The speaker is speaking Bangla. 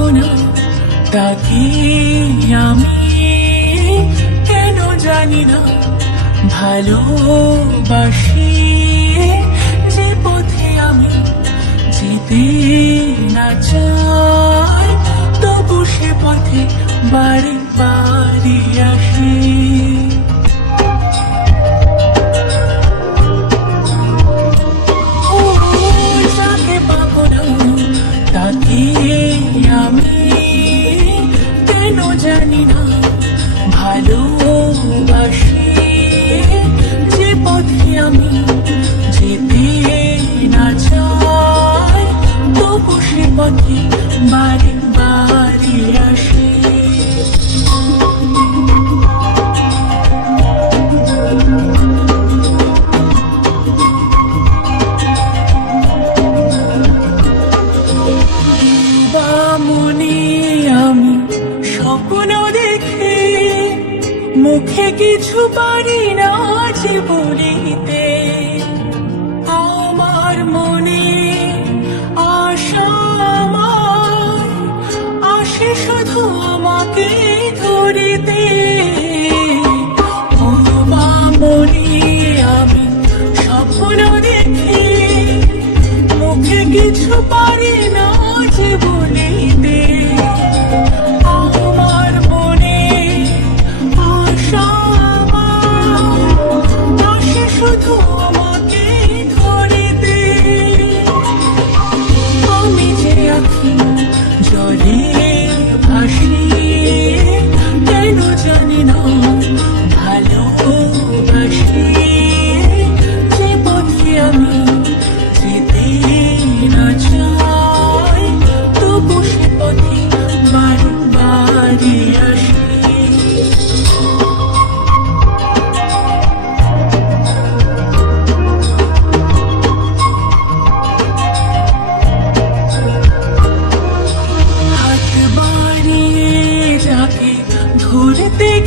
ভাবনা তাকে আমি? কেন জানি না। ভালোবাসি যে পথে আমি। যেতে না চাই। মুখে কিছু পারি না যে বলিতে আমার মনে আশা আমার আসে শুধু আমাকে ধরিতে। পাখি